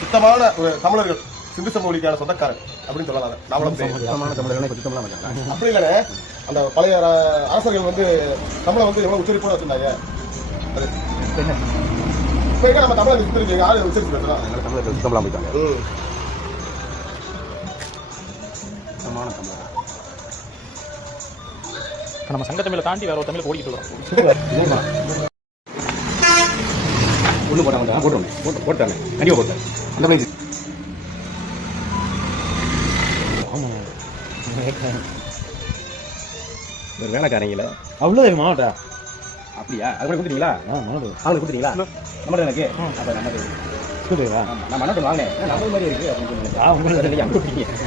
சுத்தமான தமிழர்கள் சிந்து சமூகத்துக்கான சொந்தக்காரன் அப்படின்னு சொல்லலாம். அப்படி இல்லைண்ணே, அந்த பழைய அரசர்கள் வந்து தமிழை வந்து எவ்வளவு உச்சரிப்போட வச்சிருந்தாங்க. இப்ப நம்ம தமிழை உச்சரிச்சு யாரு உச்சரிச்சு பேசுறோம்? தமிழர்கள் சுத்தமாக போயிட்டாங்க. நம்ம சங்க தமிழை தாண்டி வேற ஒரு தமிழ் ஓடிட்டு வரோம். ஒன்று போட்டாங்க போட்டாங்க கண்டிப்பாக போட்டாங்க அந்த மாதிரி. ஒரு வேலைக்காரங்கள அவ்வளோ மாவட்டா அப்படியா? அது கூட கொடுத்துட்டீங்களா? அவங்களுக்கு கொடுத்துட்டீங்களா? நம்ம எனக்கு அப்போ நம்ம நான் மன்னோட வாங்கினேன் நம்ம மாதிரி இருக்கு அப்படின்னு சொல்லி உங்களுக்கு